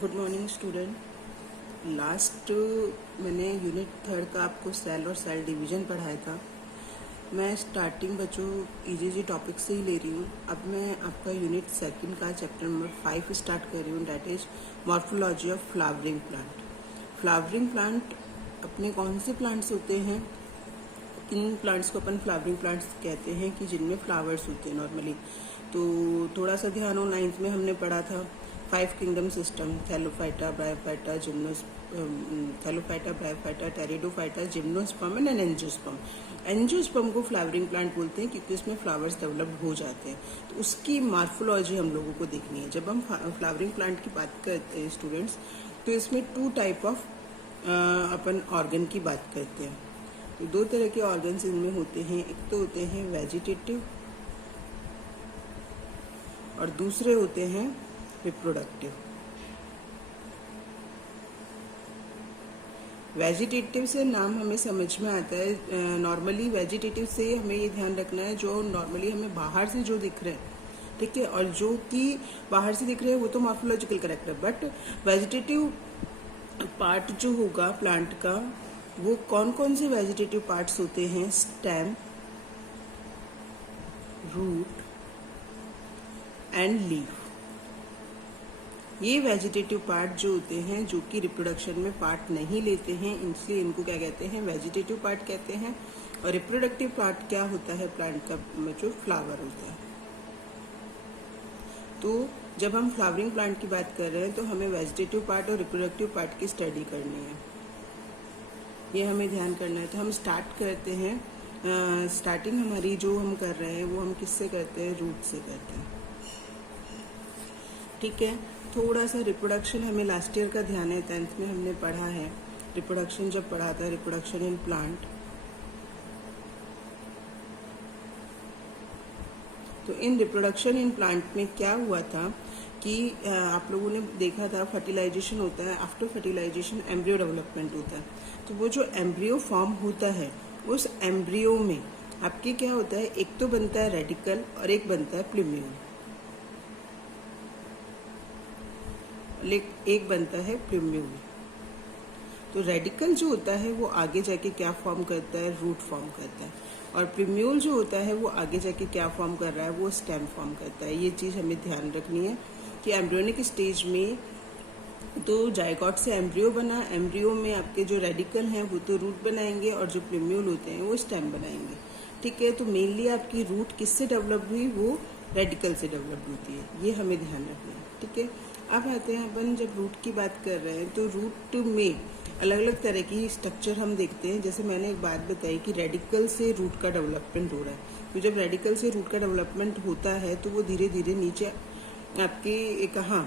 Good morning student. Last मैंने unit 3 का आपको सेल और सेल डिवीज़न पढ़ाया था। मैं स्टार्टिंग बच्चों ईजीजी टॉपिक से ही ले रही हूँ। अब मैं आपका यूनिट 2 का चैप्टर नंबर 5 स्टार्ट कर रही हूँ, that is morphology of flowering plant. Flowering plant अपने कौन से प्लांट्स होते हैं? किन प्लांट्स को अपन फ्लावरिंग प्लांट्स कहते हैं कि जिनमें फ्लावर्स होते हैं नॉर्मली। तो थोड़ा सा ध्यान हो, 9th में हमने पढ़ा था 5 kingdom system, Thallophyta, bryophyta, Thallophyta, bryophyta, pteridophyta, gymnosperm and angiosperm. Angiosperm को फ्लावरिंग प्लांट बोलते हैं क्योंकि उसमें फ्लावर्स डेवलप हो जाते हैं। तो उसकी मॉर्फोलॉजी हम लोगों को देखनी है। जब हम फ्लावरिंग प्लांट की बात करते हैं स्टूडेंट्स, तो इसमें 2 टाइप ऑफ अपन ऑर्गन की बात करते हैं। तो 2 तरह के ऑर्गन्स इनमें होते हैं। एक तो होते हैं वेजिटेटिव और दूसरे होते हैं रिप्रोडक्टिव। वेजिटेटिव से नाम हमें समझ में आता है। नॉर्मली वेजिटेटिव से हमें ये ध्यान रखना है, जो नॉर्मली हमें बाहर से जो दिख रहे हैं, ठीक है, और जो कि बाहर से दिख रहे हैं वो तो मॉर्फोलॉजिकल करेक्ट है, बट वेजिटेटिव पार्ट जो होगा प्लांट का, वो कौन कौन से वेजिटेटिव पार्ट्स होते हैं? Stem, root and leaf. ये वेजिटेटिव पार्ट जो होते हैं, जो कि रिप्रोडक्शन में पार्ट नहीं लेते हैं, इसलिए इनको क्या कहते हैं? वेजिटेटिव पार्ट कहते हैं। और रिप्रोडक्टिव पार्ट क्या होता है प्लांट का? जो फ्लावर होता है। तो जब हम फ्लावरिंग प्लांट की बात कर रहे हैं तो हमें वेजिटेटिव पार्ट और रिप्रोडक्टिव पार्ट की स्टडी करनी है, ये हमें ध्यान करना है। तो हम स्टार्ट करते हैं। स्टार्टिंग हमारी जो हम कर रहे हैं वो हम किससे करते हैं? रूट से करते हैं, ठीक है। थोड़ा सा रिप्रोडक्शन हमें लास्ट ईयर का ध्यान है, 10th में हमने पढ़ा है रिप्रोडक्शन। जब पढ़ा था रिप्रोडक्शन इन प्लांट, तो इन रिप्रोडक्शन इन प्लांट में क्या हुआ था कि आप लोगों ने देखा था फर्टिलाइजेशन होता है, आफ्टर फर्टिलाइजेशन एम्ब्रियो डेवलपमेंट होता है। तो वो जो एम्ब्रियो फॉर्म होता है, उस एम्ब्रियो में आपके क्या होता है? एक तो बनता है रेडिकल और एक बनता है प्लूम्यूल। एक बनता है प्लूम्यूल। तो रेडिकल जो होता है वो आगे जाके क्या फॉर्म करता है? रूट फॉर्म करता है। और प्लूम्यूल जो होता है वो आगे जाके क्या फॉर्म कर रहा है? वो स्टेम फॉर्म करता है। ये चीज़ हमें ध्यान रखनी है कि एम्ब्रियोनिक स्टेज में तो जायगोट से एम्ब्रियो बना, एम्ब्रियो में आपके जो रेडिकल हैं वो तो रूट बनाएंगे और जो प्लूम्यूल होते हैं वो स्टेम बनाएंगे, ठीक है। तो मेनली आपकी रूट किससे डेवलप हुई? वो रेडिकल से डेवलप होती है, ये हमें ध्यान रखना है, ठीक है। अब आते हैं अपन, जब रूट की बात कर रहे हैं तो रूट में अलग अलग तरह की स्ट्रक्चर हम देखते हैं। जैसे मैंने एक बात बताई कि रेडिकल से रूट का डेवलपमेंट हो रहा है। तो जब रेडिकल से रूट का डेवलपमेंट होता है तो वो धीरे धीरे नीचे आपके कहाँ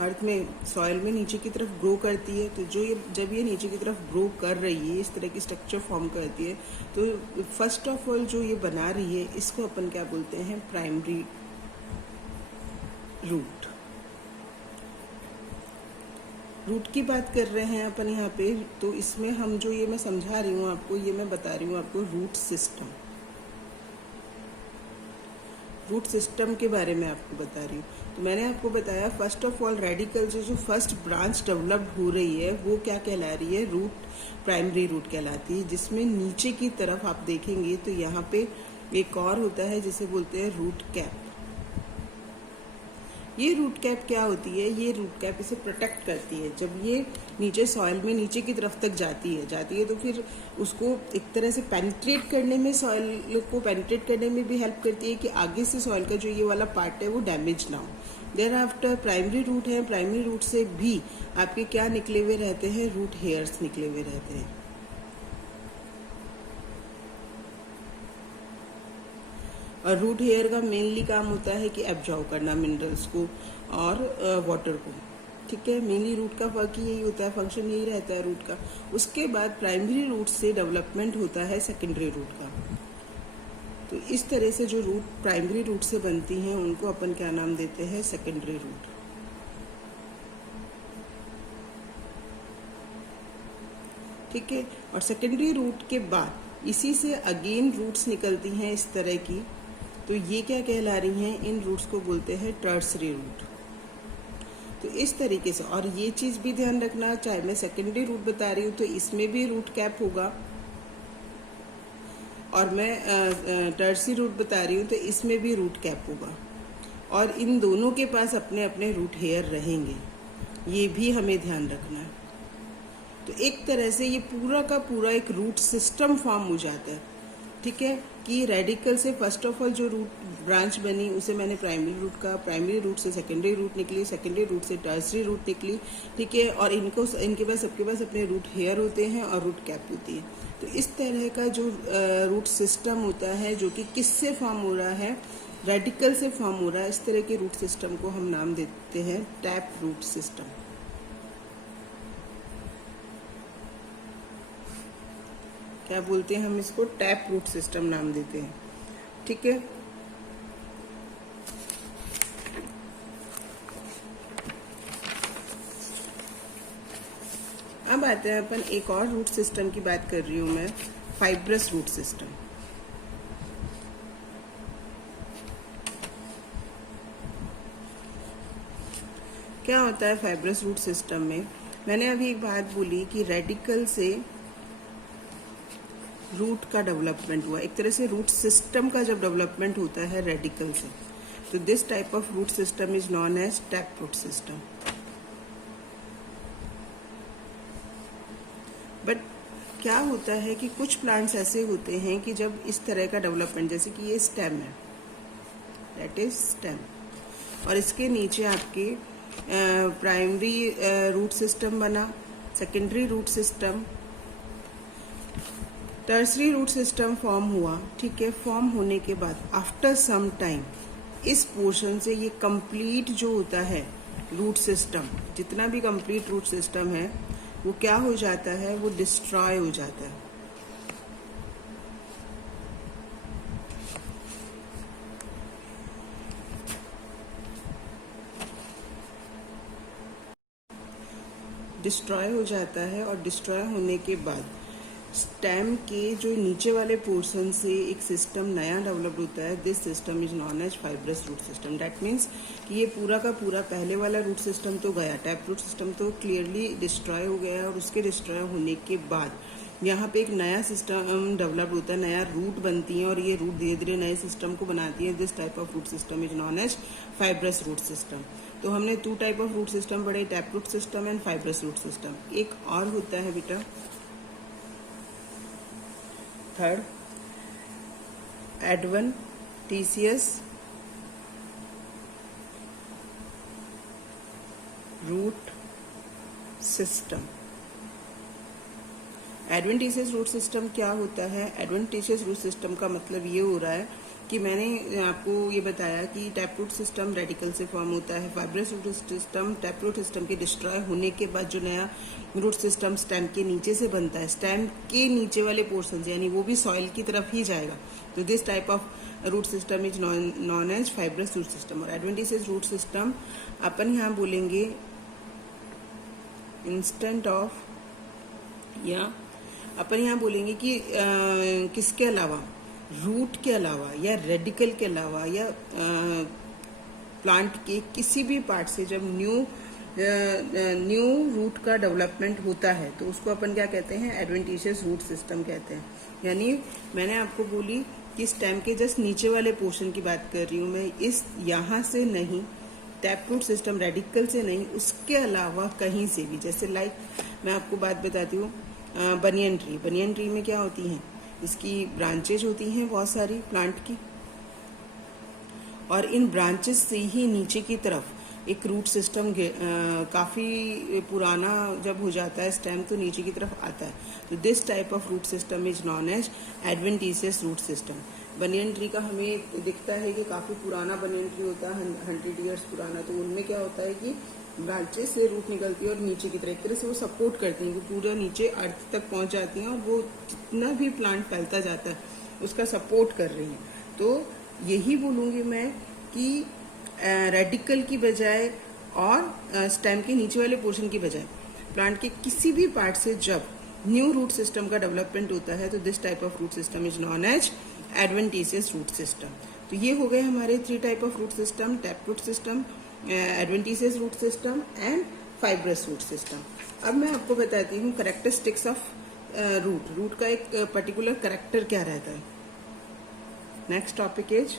अर्थ में, सॉइल में नीचे की तरफ ग्रो करती है। तो जब ये नीचे की तरफ ग्रो कर रही है, इस तरह की स्ट्रक्चर फॉर्म करती है, तो फर्स्ट ऑफ ऑल जो ये बना रही है इसको अपन क्या बोलते हैं? Primary root. रूट की बात कर रहे हैं अपन यहाँ पे, तो इसमें हम जो ये मैं समझा रही हूँ आपको, ये मैं बता रही हूँ आपको रूट सिस्टम। रूट सिस्टम के बारे में आपको बता रही हूँ। तो मैंने आपको बताया फर्स्ट ऑफ ऑल रेडिकल से जो फर्स्ट ब्रांच डेवलप हो रही है वो क्या कहला रही है? रूट, प्राइमरी रूट कहलाती है। जिसमें नीचे की तरफ आप देखेंगे तो यहाँ पे एक और होता है जिसे बोलते हैं रूट कैप। ये रूट कैप क्या होती है? ये रूट कैप इसे प्रोटेक्ट करती है। जब ये नीचे सॉइल में नीचे की तरफ तक जाती है तो फिर उसको एक तरह से पेनिट्रेट करने में, सॉइल को पेनिट्रेट करने में भी हेल्प करती है कि आगे से सॉइल का जो ये वाला पार्ट है वो डैमेज ना हो। देयर आफ्टर प्राइमरी रूट है, प्राइमरी रूट से भी आपके क्या निकले हुए रहते हैं? रूट हेयर्स निकले हुए रहते हैं। और रूट हेयर का मेनली काम होता है कि एब्जॉर्ब करना मिनरल्स को और वाटर को, ठीक है। मेनली रूट का वर्क ही यही होता है, फंक्शन यही रहता है रूट का। उसके बाद प्राइमरी रूट से डेवलपमेंट होता है सेकेंडरी रूट का। तो इस तरह से जो रूट प्राइमरी रूट से बनती हैं उनको अपन क्या नाम देते हैं? सेकेंडरी रूट, ठीक है। और सेकेंडरी रूट के बाद इसी से अगेन रूट्स निकलती हैं इस तरह की। तो ये क्या कहला रही हैं? इन रूट्स को बोलते हैं टर्सरी रूट। तो इस तरीके से, और ये चीज़ भी ध्यान रखना, चाहे मैं सेकेंडरी रूट बता रही हूँ तो इसमें भी रूट कैप होगा, और मैं टर्सरी रूट बता रही हूँ तो इसमें भी रूट कैप होगा, और इन दोनों के पास अपने अपने रूट हेयर रहेंगे, ये भी हमें ध्यान रखना है। तो एक तरह से ये पूरा का पूरा एक रूट सिस्टम फॉर्म हो जाता है, ठीक है, कि रेडिकल से फर्स्ट ऑफ ऑल जो रूट ब्रांच बनी उसे मैंने प्राइमरी रूट कहा, प्राइमरी रूट से सेकेंडरी रूट निकली, सेकेंडरी रूट से टर्सरी रूट निकली, ठीक है, और इनके पास सबके पास अपने रूट हेयर होते हैं और रूट कैप होती है। तो इस तरह का जो रूट सिस्टम होता है जो कि किससे फॉर्म हो रहा है, रेडिकल से फॉर्म हो रहा है, इस तरह के रूट सिस्टम को हम नाम देते हैं टैप रूट सिस्टम। क्या बोलते हैं हम इसको, टैप रूट सिस्टम नाम देते हैं, ठीक है। अब आते हैं अपन एक और रूट सिस्टम की बात कर रही हूं मैं, फाइब्रस रूट सिस्टम। क्या होता है फाइब्रस रूट सिस्टम में? मैंने अभी एक बात बोली कि रेडिकल से रूट का डेवलपमेंट हुआ, एक तरह से रूट सिस्टम का जब डेवलपमेंट होता है रेडिकल से, तो this type of root system is known as tap root system. But क्या होता है कि कुछ प्लांट्स ऐसे होते हैं कि जब इस तरह का डेवलपमेंट, जैसे कि ये स्टेम है, दैट इज स्टेम, और इसके नीचे आपके प्राइमरी रूट सिस्टम बना, secondary root system, tertiary root system form हुआ, ठीक है। फॉर्म होने के बाद आफ्टर सम टाइम इस पोर्शन से ये कंप्लीट जो होता है रूट सिस्टम, जितना भी कंप्लीट रूट सिस्टम है वो क्या हो जाता है, वो डिस्ट्रॉय हो जाता है। डिस्ट्रॉय हो जाता है, और डिस्ट्रॉय होने के बाद स्टेम के जो नीचे वाले पोर्शन से एक सिस्टम नया डेवलप होता है, this system is known as fibrous root system. That means कि ये पूरा का पूरा पहले वाला रूट सिस्टम तो गया, टैप रूट सिस्टम तो क्लियरली डिस्ट्रॉय हो गया, और उसके डिस्ट्रॉय होने के बाद यहाँ पे एक नया सिस्टम डेवलप होता है, नया रूट बनती है, और ये रूट धीरे धीरे नए सिस्टम को बनाती है। This type of root system is known as fibrous root system. तो हमने 2 टाइप ऑफ रूट सिस्टम पढ़े, tap root system and fibrous root system. एक और होता है बेटा third, adventitious root system. Adventitious root system क्या होता है? एडवेंटिशियस रूट सिस्टम का मतलब ये हो रहा है कि मैंने आपको ये बताया कि टैप रूट सिस्टम रेडिकल से फॉर्म होता है, fibrous root system tap root system के डिस्ट्रॉय होने के बाद जो नया रूट सिस्टम स्टेम के नीचे से बनता है, स्टेम के नीचे वाले पोर्शन से, यानी वो भी सॉइल की तरफ ही जाएगा। तो this type of root system is known as fibrous root system. और एडवेंटिशियस रूट सिस्टम अपन यहाँ बोलेंगे इंस्टेंट ऑफ, या अपन यहाँ बोलेंगे कि किसके अलावा, रूट के अलावा या रेडिकल के अलावा या प्लांट के किसी भी पार्ट से जब न्यू रूट का डेवलपमेंट होता है तो उसको अपन क्या कहते हैं? एडवेंटिशियस रूट सिस्टम कहते हैं। यानी मैंने आपको बोली कि स्टेम के जस्ट नीचे वाले पोर्शन की बात कर रही हूँ मैं, इस यहाँ से नहीं, टैप रूट सिस्टम रेडिकल से नहीं, उसके अलावा कहीं से भी। जैसे लाइक मैं आपको बात बताती हूँ, बनियन ट्री, बनियन ट्री में क्या होती हैं? इसकी ब्रांचेज होती हैं बहुत सारी प्लांट की, और इन ब्रांचेस से ही नीचे की तरफ एक रूट सिस्टम काफ़ी पुराना जब हो जाता है स्टेम तो नीचे की तरफ आता है। तो this type of root system is known as adventitious root system. Banyan tree का हमें दिखता है कि काफ़ी पुराना बनियन ट्री होता है, 100 ईयर्स पुराना। तो उनमें क्या होता है कि ब्रांचेस से रूट निकलती है और नीचे की तरह एक तरह से वो सपोर्ट करती हैं, वो पूरा नीचे अर्थ तक पहुंच जाती हैं, और वो जितना भी प्लांट फैलता जाता है उसका सपोर्ट कर रही हैं। तो यही बोलूँगी मैं कि रेडिकल की बजाय और स्टेम के नीचे वाले पोर्शन की बजाय प्लांट के किसी भी पार्ट से जब न्यू रूट सिस्टम का डेवलपमेंट होता है तो this type of root system is known as adventitious root system. तो ये हो गए हमारे 3 type of root system, tap root system, adventitious root system and fibrous root system. अब मैं आपको बताती हूँ कैरेक्टरिस्टिक्स ऑफ रूट। रूट का एक पर्टिकुलर कैरेक्टर क्या रहता है। नेक्स्ट टॉपिक इज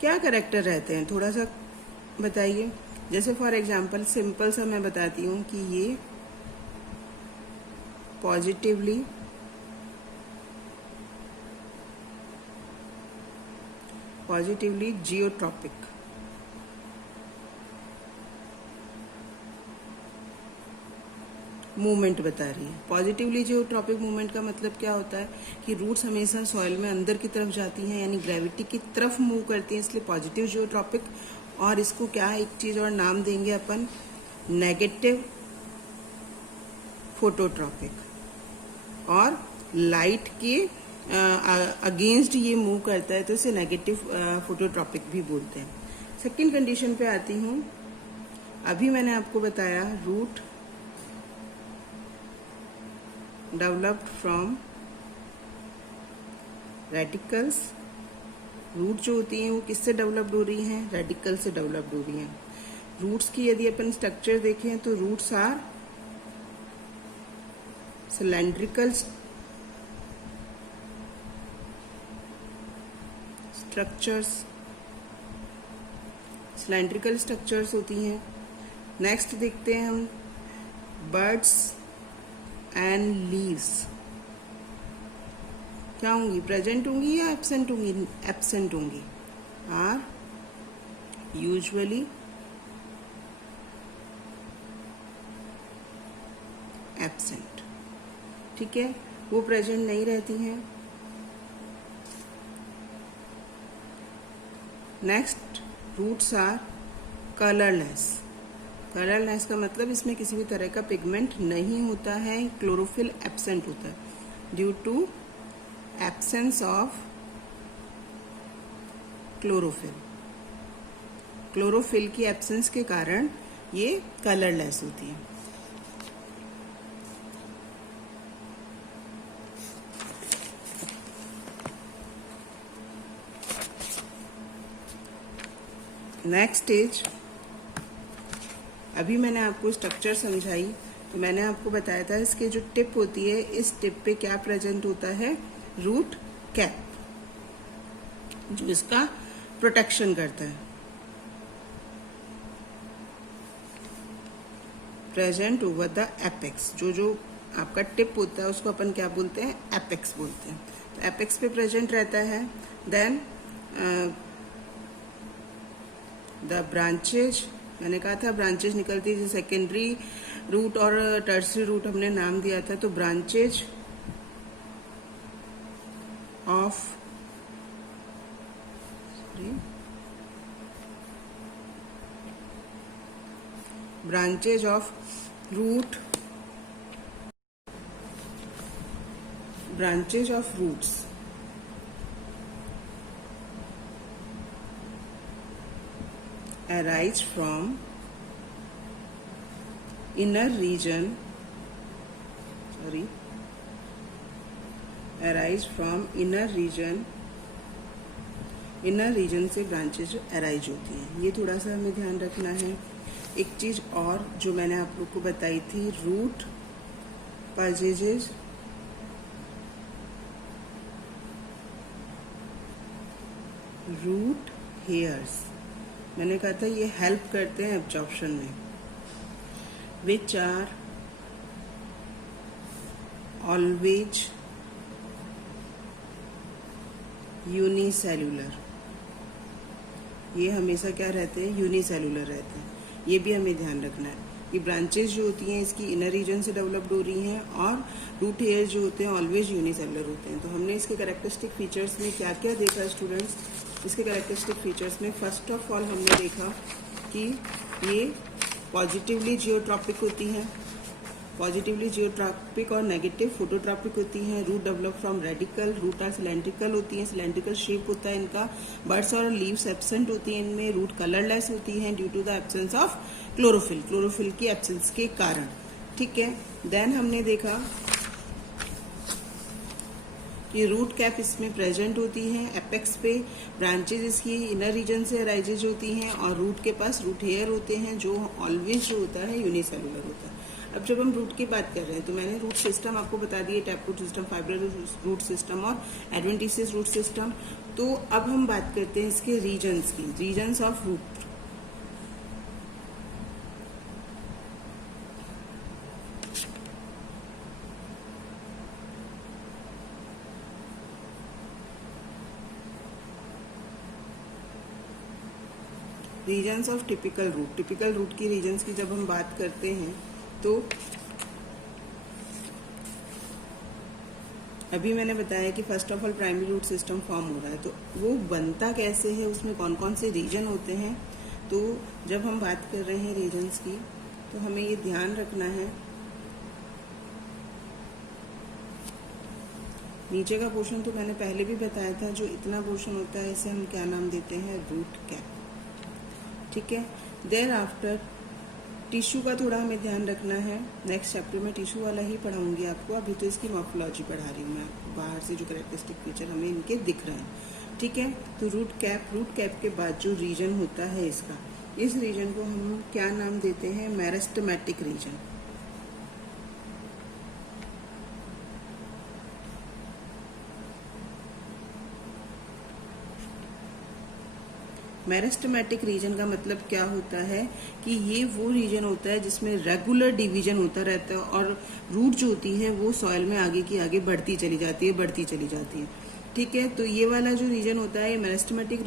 क्या कैरेक्टर रहते हैं, थोड़ा सा बताइए। जैसे फॉर एग्जांपल सिंपल सा मैं बताती हूँ कि ये पॉजिटिवली जियोट्रॉपिक, मूवमेंट बता रही है। पॉजिटिवली जियोट्रॉपिक मूवमेंट का मतलब क्या होता है कि रूट्स हमेशा सॉइल में अंदर की तरफ जाती हैं, यानी ग्रेविटी की तरफ मूव करती हैं, इसलिए पॉजिटिव जियोट्रॉपिक। और इसको क्या एक चीज और नाम देंगे अपन, नेगेटिव फोटोट्रॉपिक। और लाइट के अगेंस्ट ये मूव करता है तो इसे नेगेटिव फोटोट्रॉपिक भी बोलते हैं। सेकेंड कंडीशन पे आती हूँ। अभी मैंने आपको बताया root developed from radicals. Root जो होती हैं वो किससे डेवलप्ड हो रही हैं, रेडिकल से डेवलप्ड हो रही हैं। रूट्स की यदि अपन स्ट्रक्चर देखें तो रूट्स आर सिलेंड्रिकल स्ट्रक्चर्स होती हैं। नेक्स्ट देखते हैं हम बर्ड्स एंड लीव्स। क्या होंगी, प्रेजेंट होंगी या एब्सेंट होंगी, एब्सेंट होंगी। आर यूजुअली एब्सेंट, ठीक है, वो प्रेजेंट नहीं रहती हैं। Next roots are colourless. Colourless का मतलब इसमें किसी भी तरह का पिगमेंट नहीं होता है, क्लोरोफिल एब्सेंट होता है due to absence of chlorophyll. Chlorophyll की एब्सेंस के कारण ये कलरलेस होती है। नेक्स्ट इज, अभी मैंने आपको स्ट्रक्चर समझाई तो मैंने आपको बताया था इसके जो टिप होती है, इस टिप पे क्या प्रेजेंट होता है, रूट कैप, जो इसका प्रोटेक्शन करता है। प्रेजेंट ओवर द एपेक्स, जो आपका टिप होता है उसको अपन क्या बोलते हैं, एपेक्स बोलते हैं। तो एपेक्स पे प्रेजेंट रहता है। देन द ब्रांचेज, मैंने कहा था ब्रांचेज निकलती है, सेकेंडरी रूट और टर्सरी रूट हमने नाम दिया था। तो branches of root, branches of roots arise from inner region, inner region से ब्रांचेज अराइज होती हैं। ये थोड़ा सा हमें ध्यान रखना है। एक चीज और जो मैंने आप लोग को बताई थी, रूट पजेजेज रूट हेयर्स, मैंने कहा था ये हेल्प करते हैं एब्जॉर्प्शन में, विच आर ऑलवेज यूनिसेल्यूलर। ये हमेशा क्या रहते हैं, यूनिसेल्यूलर रहते हैं। ये भी हमें ध्यान रखना है। ये ब्रांचेस जो होती हैं इसकी इनर रीजन से डेवलप्ड हो रही हैं और रूट हेयर जो होते हैं ऑलवेज यूनिसेल्युलर होते हैं। तो हमने इसके कैरेक्टरिस्टिक फीचर्स में क्या क्या देखा स्टूडेंट्स, इसके कैरेक्टरिस्टिक फीचर्स में फर्स्ट ऑफ ऑल हमने देखा कि ये पॉजिटिवली जियोट्रॉपिक होती हैं, पॉजिटिवली जियोट्रॉपिक और नेगेटिव फोटोट्रॉपिक होती हैं। Root develop from radical, root are cylindrical होती हैं, सिलेंड्रिकल शेप होता है इनका। बर्ड्स और लीव्स एब्सेंट होती हैं इनमें। रूट कलरलेस होती हैं due to the absence of chlorophyll, chlorophyll की एब्सेंस के कारण। ठीक है, देन हमने देखा कि रूट कैप इसमें प्रेजेंट होती है एपेक्स पे, ब्रांचेज इसकी इनर रीजन से अराइजेज होती हैं और रूट के पास रूट हेयर होते हैं जो ऑलवेज जो होता है यूनिसेलुलर होता है। अब जब हम रूट की बात कर रहे हैं तो मैंने रूट सिस्टम आपको बता दिए, tap root system, fibrous root system और एडवेंटिशियस रूट सिस्टम। तो अब हम बात करते हैं इसके रीजन्स की, regions of root. Regions of typical root, typical root की रीजन्स की जब हम बात करते हैं तो अभी मैंने बताया कि first of all primary root system form हो रहा है, तो वो बनता कैसे है, उसमें कौन कौन से रीजन होते हैं। तो जब हम बात कर रहे हैं रीजन्स की तो हमें ये ध्यान रखना है, नीचे का पोर्शन तो मैंने पहले भी बताया था, जो इतना पोर्शन होता है इसे हम क्या नाम देते हैं, रूट कैप। ठीक है, देयर आफ्टर टिश्यू का थोड़ा हमें ध्यान रखना है, नेक्स्ट चैप्टर में टिश्यू वाला ही पढ़ाऊंगी आपको, अभी तो इसकी मॉर्फोलॉजी पढ़ा रही हूँ मैं, बाहर से जो कैरेक्टरिस्टिक फीचर हमें इनके दिख रहे हैं। ठीक है, तो रूट कैप के बाद जो रीजन होता है इसका, इस रीजन को हम क्या नाम देते हैं, मेरिस्टेमेटिक रीजन। मेरिस्टेमेटिक रीजन का मतलब क्या होता है कि ये वो रीजन होता है जिसमें रेगुलर डिवीजन होता रहता है और रूट जो होती है वो सॉइल में आगे की आगे बढ़ती चली जाती है। ठीक है, तो ये वाला जो रीजन होता है ये मेरिस्टेमेटिक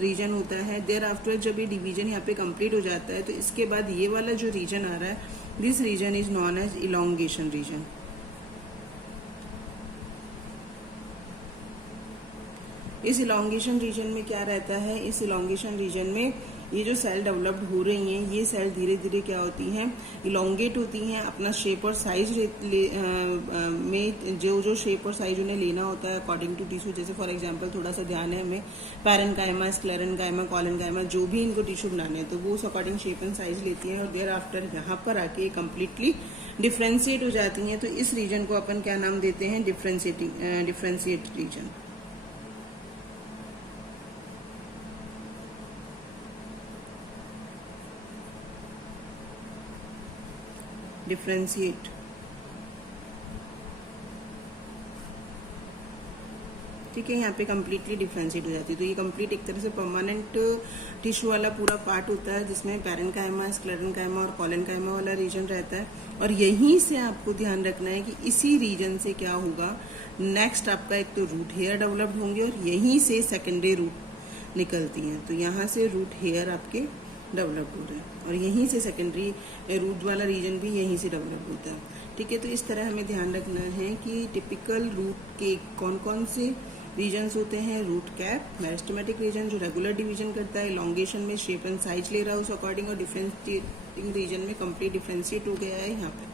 रीजन होता है। देयर आफ्टर जब ये डिवीजन यहाँ पे कंप्लीट हो जाता है तो इसके बाद ये वाला जो रीजन आ रहा है, this region is known as elongation region. इस इलोंगेशन रीजन में क्या रहता है, इस इलोंगेशन रीजन में ये जो सेल डेवलप्ड हो रही हैं, ये सेल धीरे धीरे क्या होती हैं, इलोंगेट होती हैं, अपना शेप और साइज में जो शेप और साइज उन्हें लेना होता है अकॉर्डिंग टू टिश्यू। जैसे फॉर एग्जांपल थोड़ा सा ध्यान है हमें, पैरेन्काइमा, स्क्लेरेन्काइमा, कॉलेन्काइमा, जो भी इनको टिश्यू बनाने हैं तो वो उस अकॉर्डिंग शेप एंड साइज लेती हैं और देयर आफ्टर यहाँ पर आके कम्प्लीटली डिफ्रेंशिएट हो जाती हैं। तो इस रीजन को अपन क्या नाम देते हैं, डिफ्रेंशिएट रीजन। डिफ्रेंशिएट, ठीक है, यहाँ पे कम्प्लीटली डिफ्रेंशिएट हो जाती है। तो ये कम्प्लीट एक तरह से परमानेंट टिश्यू वाला पूरा पार्ट होता है जिसमें पैरेन्काइमा, स्क्लेरेन्काइमा और कॉलेन्काइमा वाला रीजन रहता है। और यहीं से आपको ध्यान रखना है कि इसी रीजन से क्या होगा, नेक्स्ट आपका एक तो रूट हेयर डेवलप्ड होंगे और यहीं से सेकेंडरी रूट निकलती हैं। तो यहाँ से रूट हेयर आपके डेवलप हो रहे हैं और यहीं से सेकेंडरी रूट वाला रीजन भी यहीं से डेवलप होता है। ठीक है, तो इस तरह हमें ध्यान रखना है कि टिपिकल रूट के कौन कौन से रीजन्स होते हैं। रूट कैप, मेरिस्टेमेटिक रीजन जो रेगुलर डिवीजन करता है, इलोंगेशन में शेप एंड साइज ले रहा है उस अकॉर्डिंग, और डिफ्रेंशिएटिंग रीजन में कंप्लीट डिफ्रेंशिएट हो गया है यहाँ पे।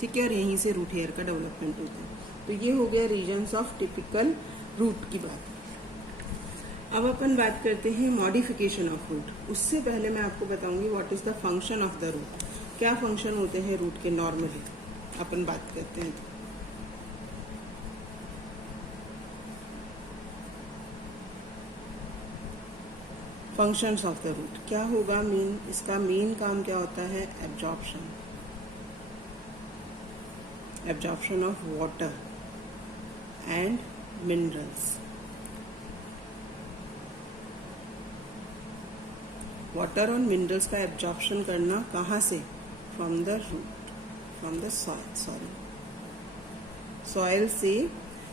ठीक है, और यहीं से रूट हेयर का डेवलपमेंट होता है। तो ये हो गया रीजन्स ऑफ टिपिकल रूट की बात। अब अपन बात करते हैं मॉडिफिकेशन ऑफ रूट। उससे पहले मैं आपको बताऊंगी what is the function of the root, क्या फंक्शन होते हैं रूट के नॉर्मली अपन बात करते हैं। फंक्शंस ऑफ द रूट क्या होगा, इसका मेन काम क्या होता है, absorption of water and minerals. Water और मिनरल्स का एब्जॉर्प्शन करना कहाँ से, from the root, from the soil से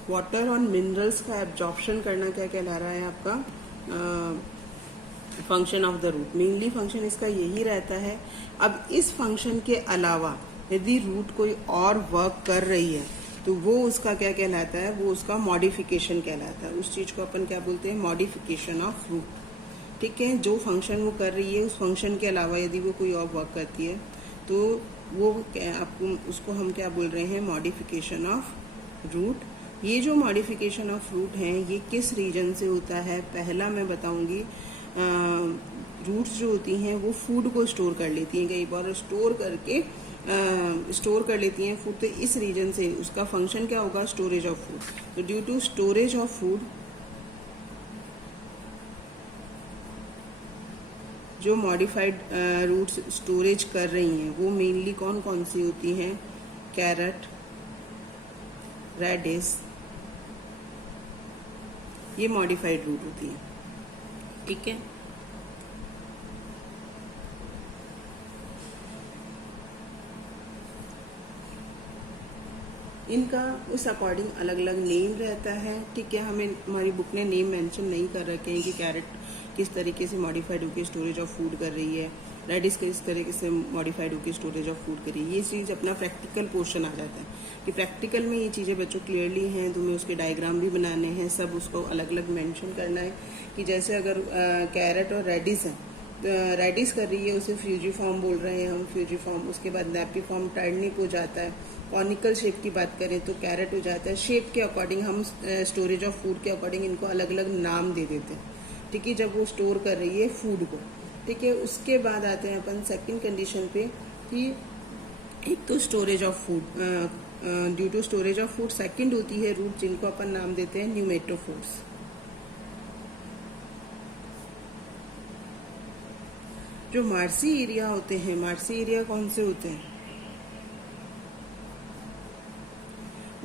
वाटर और मिनरल्स का एब्जॉर्प्शन करना क्या कहला रहा है आपका function of the root. Mainly function इसका यही रहता है। अब इस फंक्शन के अलावा यदि रूट कोई और वर्क कर रही है तो वो उसका क्या कहलाता है, वो उसका मॉडिफिकेशन कहलाता है। उस चीज को अपन क्या बोलते हैं, मॉडिफिकेशन ऑफ रूट। ठीक है, जो फंक्शन वो कर रही है उस फंक्शन के अलावा यदि वो कोई और वर्क करती है तो वो आपको उसको हम क्या बोल रहे हैं, मॉडिफिकेशन ऑफ रूट। ये जो मॉडिफिकेशन ऑफ रूट है ये किस रीजन से होता है, पहला मैं बताऊंगी। रूट्स जो होती हैं वो फूड को स्टोर कर लेती हैं कई बार, स्टोर करके स्टोर कर लेती हैं फूड, तो इस रीजन से उसका फंक्शन क्या होगा, स्टोरेज ऑफ फूड। तो due to storage of food, जो मॉडिफाइड रूट्स स्टोरेज कर रही हैं वो मेनली कौन कौन सी होती हैं, कैरेट, रेडिस, ये मॉडिफाइड रूट होती है। ठीक है, इनका उस अकॉर्डिंग अलग अलग नेम रहता है। ठीक है, हमें हमारी बुक ने नेम मेंशन नहीं कर रखे हैं कि कैरेट किस तरीके से मॉडिफाइड होकर स्टोरेज ऑफ फूड कर रही है, रेडिस किस तरीके से मॉडिफाइड होकर स्टोरेज ऑफ फूड कर रही है। ये चीज़ अपना प्रैक्टिकल पोर्शन आ जाता है कि प्रैक्टिकल में ये चीज़ें बच्चों क्लियरली हैं, तुम्हें उसके डायग्राम भी बनाने हैं, सब उसको अलग अलग मेंशन करना है कि जैसे अगर कैरेट और रेडिस है, रेडिस कर रही है उसे फ्यूजीफॉर्म बोल रहे हैं हम, फ्यूजीफॉर्म। उसके बाद नैपीफॉर्म टर्निप हो जाता है। कॉनिकल शेप की बात करें तो कैरेट हो जाता है। शेप के अकॉर्डिंग हम स्टोरेज ऑफ फूड के अकॉर्डिंग इनको अलग अलग नाम दे देते हैं। ठीक है, जब वो स्टोर कर रही है फूड को। ठीक है, उसके बाद आते हैं अपन सेकंड कंडीशन पे कि एक तो storage of food, due to storage of food. Second होती है रूट जिनको अपन नाम देते हैं न्यूमेटोफोर्स। जो मार्सी एरिया होते हैं, मार्सी एरिया कौन से होते हैं,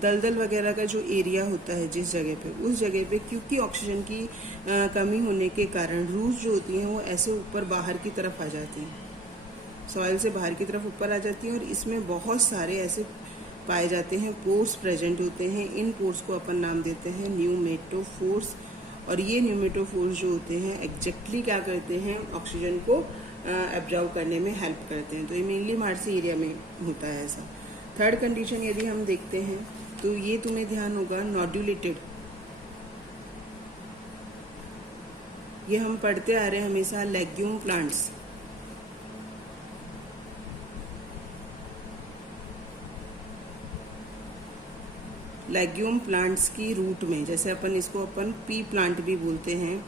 दलदल वगैरह का जो एरिया होता है जिस जगह पे, उस जगह पे क्योंकि ऑक्सीजन की कमी होने के कारण रूट्स जो होती हैं वो ऐसे ऊपर बाहर की तरफ आ जाती हैं, सॉइल से बाहर की तरफ ऊपर आ जाती हैं। और इसमें बहुत सारे ऐसे पाए जाते हैं, पोर्स प्रेजेंट होते हैं। इन पोर्स को अपन नाम देते हैं न्यूमेटोफोर्स। और ये न्यूमेटोफोर्स जो होते हैं एग्जैक्टली क्या करते हैं, ऑक्सीजन को एब्जॉर्ब करने में हेल्प करते हैं। तो ये मेनली मार्सी एरिया में होता है ऐसा। थर्ड कंडीशन यदि हम देखते हैं तो ये तुम्हें ध्यान होगा नॉड्यूलेटेड, ये हम पढ़ते आ रहे हैं हमेशा लेग्यूम प्लांट्स। लेग्यूम प्लांट्स की रूट में, जैसे अपन इसको अपन पी प्लांट भी बोलते हैं,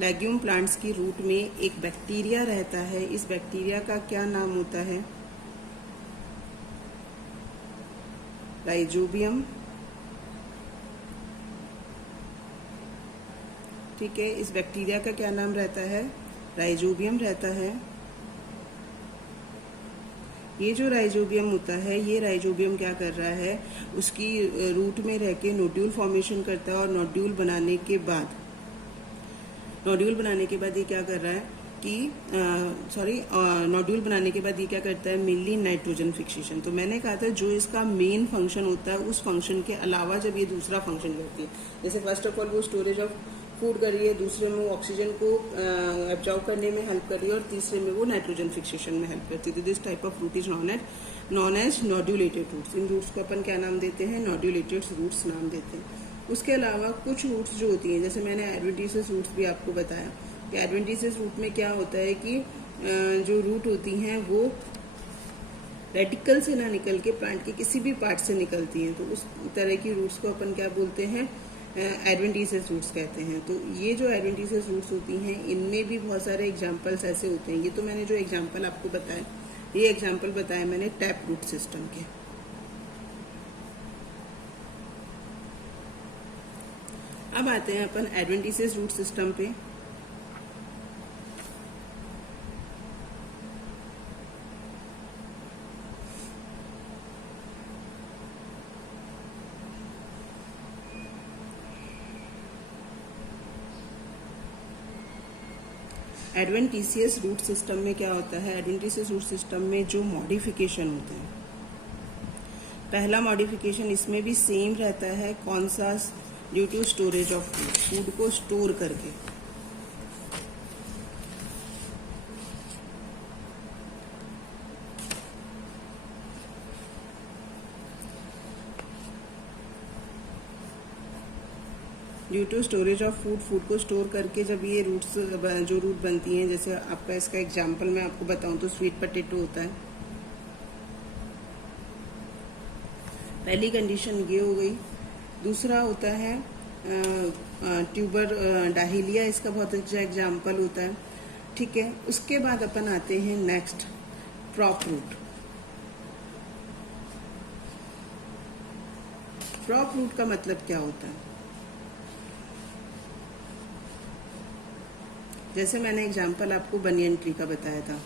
लेग्यूम प्लांट्स की रूट में एक बैक्टीरिया रहता है। इस बैक्टीरिया का क्या नाम होता है, राइजोबियम। ठीक है, इस बैक्टीरिया का क्या नाम रहता है, राइजोबियम रहता है। ये जो राइजोबियम होता है, ये राइजोबियम क्या कर रहा है, उसकी रूट में रह के नोड्यूल फॉर्मेशन करता है। और नोड्यूल बनाने के बाद ये क्या कर रहा है कि नोड्यूल बनाने के बाद ये क्या करता है, मेनली नाइट्रोजन फिक्सेशन। तो मैंने कहा था जो इसका मेन फंक्शन होता है, उस फंक्शन के अलावा जब ये दूसरा फंक्शन करती है, जैसे फर्स्ट ऑफ ऑल वो स्टोरेज ऑफ फूड कर रही है, दूसरे में वो ऑक्सीजन को एब्जॉर्ब करने में हेल्प कर रही है, और तीसरे में वो नाइट्रोजन फिक्सेशन में हेल्प करती है। तो this type of root is known as nodulated roots. इन रूट्स को अपन क्या नाम देते हैं, नॉड्यूलेटेड रूट्स नाम देते हैं। उसके अलावा कुछ रूट्स जो होती हैं, जैसे मैंने एडवेंटिशियस रूट्स भी आपको बताया कि एडवेंटिशियस रूट में क्या होता है कि जो रूट होती हैं वो रेडिकल से ना निकल के प्लांट के किसी भी पार्ट से निकलती हैं। तो उस तरह की रूट्स को अपन क्या बोलते हैं, एडवेंटिशियस रूट्स कहते हैं। तो ये जो एडवेंटिशियस रूट्स होती हैं, इनमें भी बहुत सारे एग्जाम्पल्स ऐसे होते हैं। ये तो मैंने जो एग्जाम्पल आपको बताया, ये एग्जाम्पल बताया मैंने टैप रूट सिस्टम के। अब आते हैं अपन एडवेंटिशियस रूट सिस्टम पे। एडवेंटिशियस रूट सिस्टम में क्या होता है, एडवेंटिशियस रूट सिस्टम में जो मॉडिफिकेशन होते हैं, पहला मॉडिफिकेशन इसमें भी सेम रहता है, कौन सा, due to storage of food को स्टोर करके। Due to storage of food को स्टोर करके जब ये रूट्स जो रूट बनती हैं, जैसे आपका इसका एग्जांपल मैं आपको बताऊं तो स्वीट पोटैटो होता है। पहली कंडीशन ये हो गई। दूसरा होता है ट्यूबर डाहिलिया, इसका बहुत अच्छा एग्जांपल होता है। ठीक है, उसके बाद अपन आते हैं next crop root. Prop root का मतलब क्या होता है? जैसे मैंने एग्जांपल आपको बनियन ट्री का बताया था।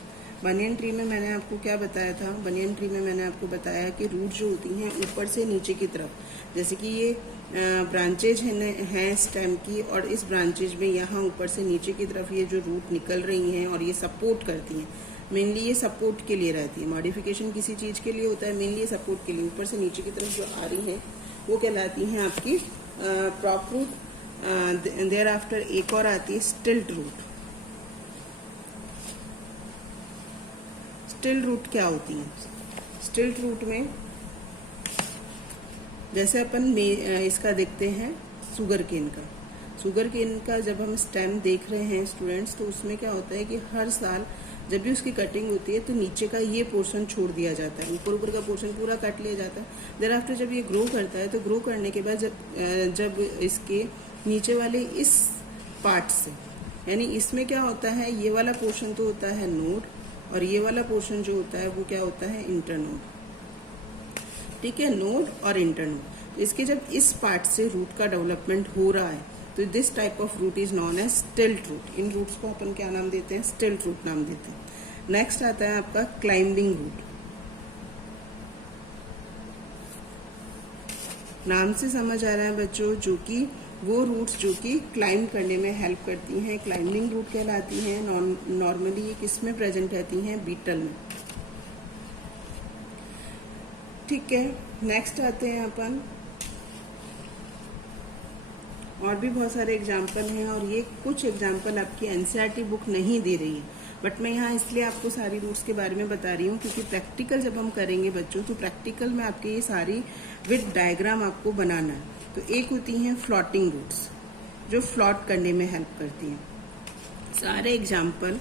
बनियन ट्री में मैंने आपको क्या बताया था? बनियन ट्री में मैंने आपको बताया कि रूट जो होती हैं ऊपर से नीचे की तरफ, जैसे कि ये ब्रांचेज हैं स्टेम की, और इस ब्रांचेज में यहाँ ऊपर से नीचे की तरफ ये जो रूट निकल रही हैं और ये सपोर्ट करती हैं। मेनली ये सपोर्ट के लिए रहती है। मॉडिफिकेशन किसी चीज़ के लिए होता है, मेनली ये सपोर्ट के लिए। ऊपर से नीचे की तरफ जो आ रही हैं वो कहलाती हैं आपकी प्रॉप रूट। देयर आफ्टर एक और आती है स्टिल्ट रूट। स्टिल्ट रूट क्या होती है? स्टिल्ट रूट में जैसे अपन इसका देखते हैं शुगर केन का। शुगर केन का जब हम स्टेम देख रहे हैं स्टूडेंट्स, तो उसमें क्या होता है कि हर साल जब भी उसकी कटिंग होती है तो नीचे का ये पोर्शन छोड़ दिया जाता है, ऊपर का पोर्शन पूरा काट लिया जाता है। देयर आफ्टर जब ये ग्रो करता है तो ग्रो करने के बाद जब इसके नीचे वाले इस पार्ट से, यानी इसमें क्या होता है, ये वाला पोर्शन तो होता है नोड, और ये वाला पोर्शन जो होता है वो क्या होता है? इंटरनोड। ठीक है, नोड और इंटरनोड। तो इसके जब इस पार्ट से रूट का डेवलपमेंट हो रहा है तो this type of root is known as stilt root. इन रूट्स को अपन क्या नाम देते हैं? स्टिल्ट रूट नाम देते हैं। नेक्स्ट आता है आपका क्लाइंबिंग रूट। नाम से समझ आ रहा है बच्चों, जो कि वो रूट्स जो कि क्लाइंब करने में हेल्प करती हैं, क्लाइंबिंग रूट कहलाती हैं। नॉर्मली ये किस में प्रेजेंट रहती हैं? बीटल में। ठीक है, नेक्स्ट आते हैं अपन, और भी बहुत सारे एग्जाम्पल हैं, और ये कुछ एग्जाम्पल आपकी एनसीईआरटी बुक नहीं दे रही है, बट मैं यहाँ इसलिए आपको सारी रूट्स के बारे में बता रही हूँ क्योंकि प्रैक्टिकल जब हम करेंगे बच्चों, तो प्रैक्टिकल में आपके ये सारी विद डायग्राम आपको बनाना है। तो एक होती हैं फ्लोटिंग रूट्स, जो फ्लॉट करने में हेल्प करती हैं। सारे एग्जाम्पल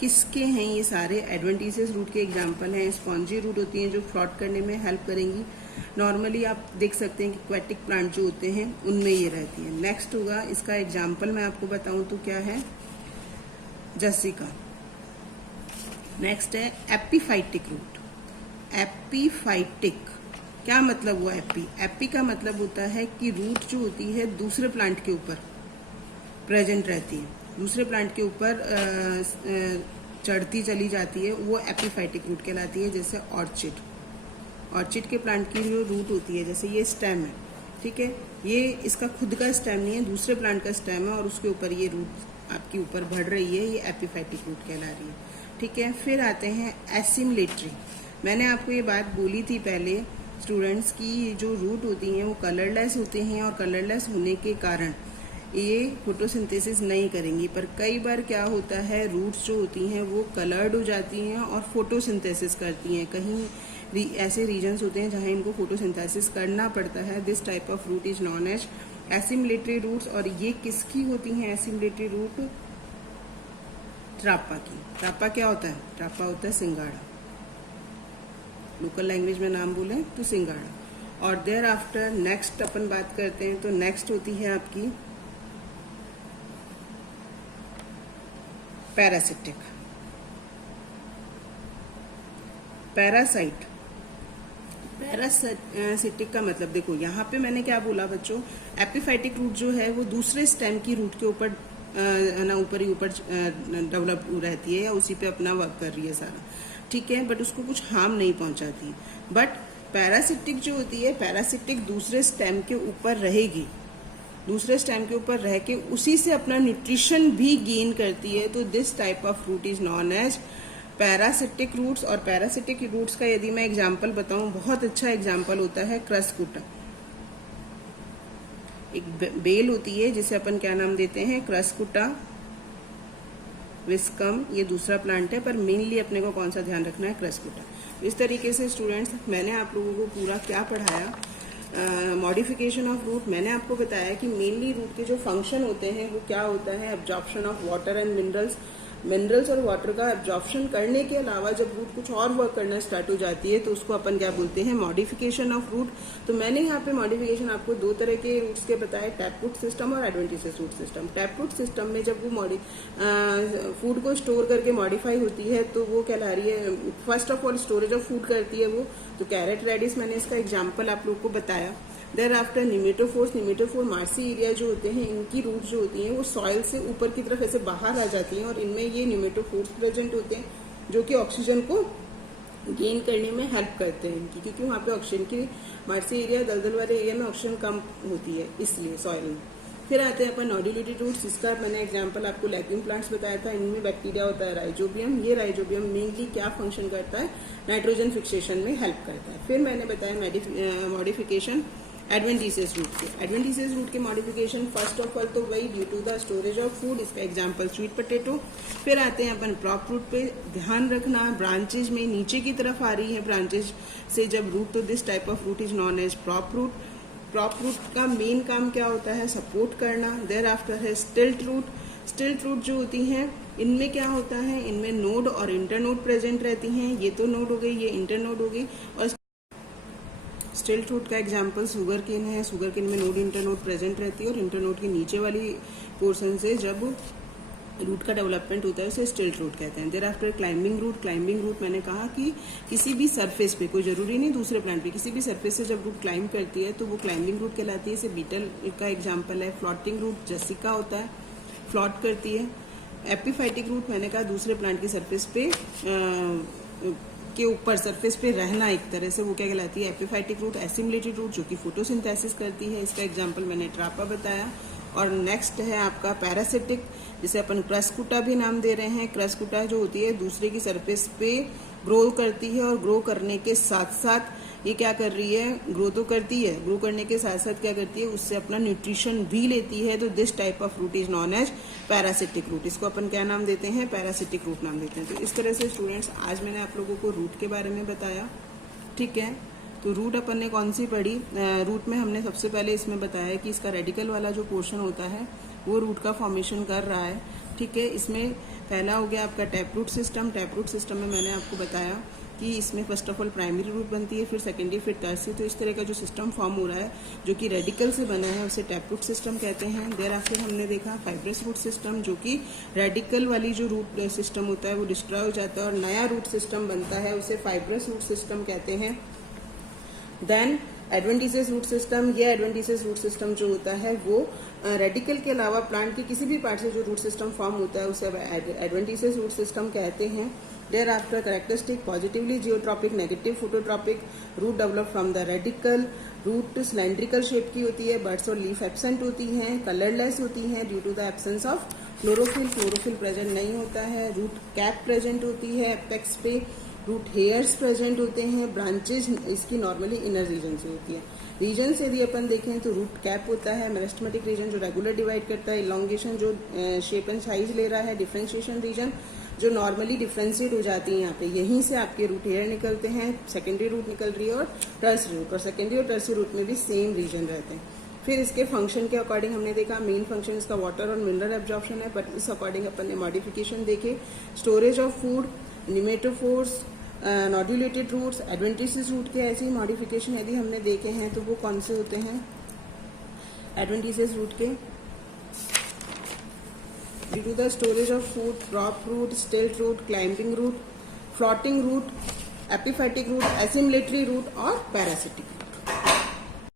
किसके हैं? ये सारे एडवेंटिशियस रूट के एग्जाम्पल हैं। स्पॉन्जी रूट होती हैं जो फ्लॉट करने में हेल्प करेंगी। नॉर्मली आप देख सकते हैं कि एक्वेटिक प्लांट जो होते हैं उनमें ये रहती है। नेक्स्ट होगा, इसका एग्जाम्पल मैं आपको बताऊं तो क्या है? जसिका। नेक्स्ट है एपीफाइटिक रूट। एपीफाइटिक क्या मतलब हुआ? एपी का मतलब होता है कि रूट जो होती है दूसरे प्लांट के ऊपर प्रेजेंट रहती है, दूसरे प्लांट के ऊपर चढ़ती चली जाती है, वो एपीफाइटिक रूट कहलाती है। जैसे ऑर्चिड के प्लांट की जो रूट होती है, जैसे ये स्टेम है, ठीक है, ये इसका खुद का स्टेम नहीं है, दूसरे प्लांट का स्टेम है, और उसके ऊपर ये रूट आपकी ऊपर बढ़ रही है, ये एपीफाइटिक रूट कहला रही है। ठीक है, फिर आते हैं एसिमुलेटरी। मैंने आपको ये बात बोली थी पहले स्टूडेंट्स की, जो रूट होती हैं वो कलरलेस होते हैं, और कलरलेस होने के कारण ये फोटोसिंथेसिस नहीं करेंगी। पर कई बार क्या होता है, रूट्स जो होती हैं वो कलर्ड हो जाती हैं और फोटोसिंथेसिस करती हैं। कहीं ऐसे रीजन्स होते हैं जहां इनको फोटोसिंथेसिस करना पड़ता है। This type of root is known as assimilatory roots. और ये किसकी होती हैं एसिमुलेटरी रूट? ट्रापा की। ट्रापा क्या होता है? ट्रापा होता है सिंगाड़ा। लोकल लैंग्वेज में नाम बोले तो सिंगाड़ा। और देयर आफ्टर नेक्स्ट अपन बात करते हैं, तो नेक्स्ट होती है आपकी पैरासिटिक। पैरासाइट। पैरासिटिक का मतलब देखो, यहाँ पे मैंने क्या बोला बच्चों, एपिफाइटिक रूट जो है वो दूसरे स्टेम की रूट के ऊपर ना ऊपर ही ऊपर डेवलप रहती है, या उसी पे अपना वर्क कर रही है सारा, ठीक है, बट उसको कुछ हार्म नहीं पहुंचाती। बट पैरासिटिक जो होती है, पैरासिटिक दूसरे स्टेम के ऊपर रहेगी, दूसरे स्टेम के ऊपर रह के उसी से अपना न्यूट्रिशन भी गेन करती है। तो this type of root is known as parasitic roots. और पैरासिटिक रूट्स का यदि मैं एग्जांपल बताऊं, बहुत अच्छा एग्जांपल होता है क्रस्कुटा। एक बेल होती है जिसे अपन क्या नाम देते हैं? क्रस्कुटा विस्कम। ये दूसरा प्लांट है, पर मेनली अपने को कौन सा ध्यान रखना है? क्रस्कुटा। इस तरीके से स्टूडेंट्स मैंने आप लोगों को पूरा क्या पढ़ाया, मॉडिफिकेशन ऑफ रूट। मैंने आपको बताया कि मेनली रूट के जो फंक्शन होते हैं वो क्या होता है? Absorption of water and minerals और वाटर का एब्जॉर्प्शन करने के अलावा जब रूट कुछ और वर्क करना स्टार्ट हो जाती है तो उसको अपन क्या बोलते हैं? Modification of root. तो मैंने यहाँ पे मॉडिफिकेशन आपको दो तरह के रूट्स के बताए, टैप रूट सिस्टम और adventitious root system. Tap root system में जब वो फूड को स्टोर करके मॉडिफाई होती है तो वो कहला रही है, first of all storage of food करती है वो। तो कैरेट रेडिस, मैंने इसका एग्जाम्पल आप लोग को बताया। Thereafter pneumatophore marshy area जो होते हैं, इनकी रूट जो होती हैं वो सॉइल से ऊपर की तरफ ऐसे बाहर आ जाती हैं और इनमें ये निमेटोफोर्स प्रेजेंट होते हैं जो कि ऑक्सीजन को गेन करने में हेल्प करते हैं इनकी, क्योंकि वहाँ पे ऑक्सीजन की मार्सी एरिया दलदल वाले एरिया में ऑक्सीजन कम होती है इसलिए सॉइल में। फिर आते हैं अपन नोडुलेटेड रूट्स। इसका मैंने एग्जांपल आपको लेग्यूम प्लांट्स बताया था, इनमें बैक्टीरिया होता है राइजोबियम। ये राइजोबियम मेनली क्या फंक्शन करता है, नाइट्रोजन फिक्सेशन में हेल्प करता है। फिर मैंने बताया मॉडिफिकेशन एडवेंटिशियस रूट के। एडवेंटिशियस रूट के मॉडिफिकेशन फर्स्ट ऑफ ऑल तो वही due to the storage of food, इसका एग्जांपल स्वीट पोटैटो। फिर आते हैं अपन प्रॉप रूट पे। ध्यान रखना ब्रांचेज में नीचे की तरफ आ रही है ब्रांचेज से जब रूट, तो this type of root is known as prop root. Prop root का मेन काम क्या होता है, सपोर्ट करना। देयर आफ्टर है स्टिल्ट रूट। स्टिल्ट रूट जो होती हैं इनमें क्या होता है, इनमें नोड और इंटरनोड प्रेजेंट रहती हैं। ये तो नोड हो गई, ये इंटरनोड हो गई। और स्टिल्ट रूट का एग्जांपल शुगर केन है। शुगर केन में नोड इंटरनोड प्रेजेंट रहती है और इंटरनोड के नीचे वाली पोर्शन से जब रूट का डेवलपमेंट होता है उसे स्टिल्ट रूट कहते हैं। Thereafter climbing root. Climbing root मैंने कहा कि किसी भी सरफेस पे, कोई जरूरी नहीं दूसरे प्लांट पे, किसी भी सरफेस से जब रूट क्लाइंब करती है तो वो क्लाइंबिंग रूट कहलाती है। इसे बीटल का एग्जांपल है। फ्लोटिंग रूट जसिका होता है, फ्लॉट करती है। एपिफाइटिक रूट मैंने कहा दूसरे प्लांट की सरफेस पे के ऊपर सरफेस पे रहना एक तरह से, वो क्या कहलाती है, एपिफाइटिक रूट। एसिमिलेटेड रूट जो कि फोटोसिंथेसिस करती है, इसका एग्जांपल मैंने ट्रापा बताया। और नेक्स्ट है आपका पैरासिटिक, जिसे अपन क्रस्कुटा भी नाम दे रहे हैं। क्रस्कुटा जो होती है दूसरे की सरफेस पे ग्रो करती है और ग्रो करने के साथ साथ ये क्या कर रही है, ग्रो तो करती है, ग्रो करने के साथ साथ क्या करती है, उससे अपना न्यूट्रिशन भी लेती है। तो this type of root is known as parasitic root. इसको अपन क्या नाम देते हैं, पैरासिटिक रूट नाम देते हैं। तो इस तरह से स्टूडेंट्स आज मैंने आप लोगों को रूट के बारे में बताया, ठीक है। तो रूट अपन ने कौन सी पढ़ी, रूट में हमने सबसे पहले इसमें बताया कि इसका रेडिकल वाला जो पोर्शन होता है वो रूट का फॉर्मेशन कर रहा है, ठीक है। इसमें पहला हो गया आपका tap root system. Tap root system में मैंने आपको बताया कि इसमें first of all primary root बनती है, फिर सेकेंडरी, फिर टर्सरी। तो इस तरह का जो सिस्टम फॉर्म हो रहा है जो कि रेडिकल से बना है उसे टैप रूट सिस्टम कहते हैं। देयर आफ्टर हमने देखा फाइब्रस रूट सिस्टम, जो कि रेडिकल वाली जो रूट सिस्टम होता है वो डिस्ट्रॉय हो जाता है और नया रूट सिस्टम बनता है, उसे फाइब्रस रूट सिस्टम कहते हैं। Then adventitious root system. ये एडवेंटिशियस रूट सिस्टम जो होता है वो रेडिकल के अलावा प्लांट के किसी भी पार्ट से जो रूट सिस्टम फॉर्म होता है उसे एडवेंटिशियस रूट सिस्टम कहते हैं। Thereafter characteristic positively geotropic, negative phototropic. Root develop from the radical. Root cylindrical shape की होती है, बड्स और लीफ एब्सेंट होती हैं, कलरलेस होती हैं due to the absence of chlorophyll. Chlorophyll present नहीं होता है। रूट कैप प्रेजेंट होती है एपेक्स पे। रूट हेयर्स प्रेजेंट होते हैं। ब्रांचेज इसकी नॉर्मली इनर रीजन से होती है। रीजन से यदि अपन देखें तो रूट कैप होता है, मेरिस्टेमेटिक रीजन जो रेगुलर डिवाइड करता है, इलॉन्गेशन जो शेप एंड साइज ले रहा है, डिफरेंशिएशन रीजन जो नॉर्मली डिफ्रेंशिएट हो जाती है यहाँ पे, यहीं से आपके रूट हेयर निकलते हैं। सेकेंडरी रूट निकल रही है और टर्सरी रूट, और सेकेंडरी और टर्सरी रूट में भी सेम रीजन रहते हैं। फिर इसके फंक्शन के अकॉर्डिंग हमने देखा मेन फंक्शन इसका वाटर और मिनरल एब्जॉर्प्शन है, बट इस अकॉर्डिंग अपन ने मॉडिफिकेशन देखे। Storage of food, pneumatophores, nodulated roots, adventitious root के ऐसे ही मॉडिफिकेशन यदि हमने देखे हैं तो वो कौन से होते हैं, एडवेंटिशियस रूट के due to the storage of food, prop root, stilt root, climbing root, floating root, epiphytic root, assimilatory root और पैरासिटिक।